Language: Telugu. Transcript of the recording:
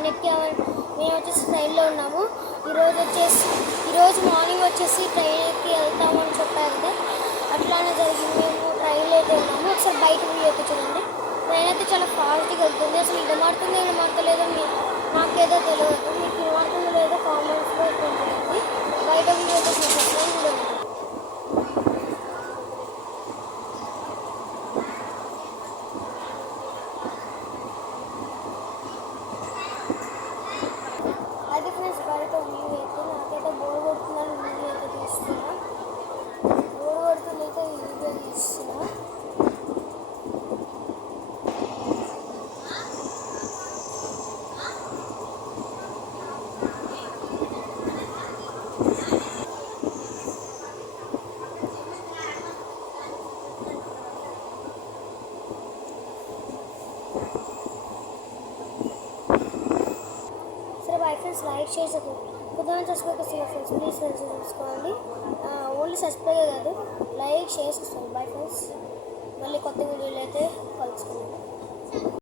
ట్రైన్ ఎక్కి మేము వచ్చేసి ట్రైన్లో ఉన్నాము. ఈరోజు మార్నింగ్ వచ్చేసి ట్రైన్ ఎక్కి వెళ్తామని చెప్పారు కదా, అట్లానే జరిగింది. మేము ట్రైన్లో అయితే ఉన్నాము. ఒకసారి బయట వ్యూ అయితే చూడండి. ట్రైన్ అయితే చాలా ఫాస్ట్గా వెళ్తుంది. అసలు విడమారుతుందో విడమారతలేదో నాకేదో తెలియదు. మీకు విడమారుతుందో లేదో కామెంట్స్లో ఉంటుంది. బయట వ్యూ అయితే చూసేస్తాను చూడండి. అది ఫ్రెండ్స్ బయట వ్యూ అయితే నాకైతే బోర్ కొడుతుందని వీడియో అయితే తీస్తున్నా. బోర్ కొడుతుంది అయితే ఈ వీడియో తీస్తున్నా. బై ఫ్రెండ్స్, లైక్ చేసి కొద్దిగా సబ్స్క్రైబ్ చేస్తున్నారు ఫ్రెండ్స్. ప్లీజ్ ఫ్రెండ్స్ చూసుకోండి. ఓన్లీ సబ్స్క్రైబ్ కాదు, లైక్ షేర్ చేస్తాను. బై ఫ్రెండ్స్, మళ్ళీ కొత్త వీడియోలు అయితే కలుసుకుందాం.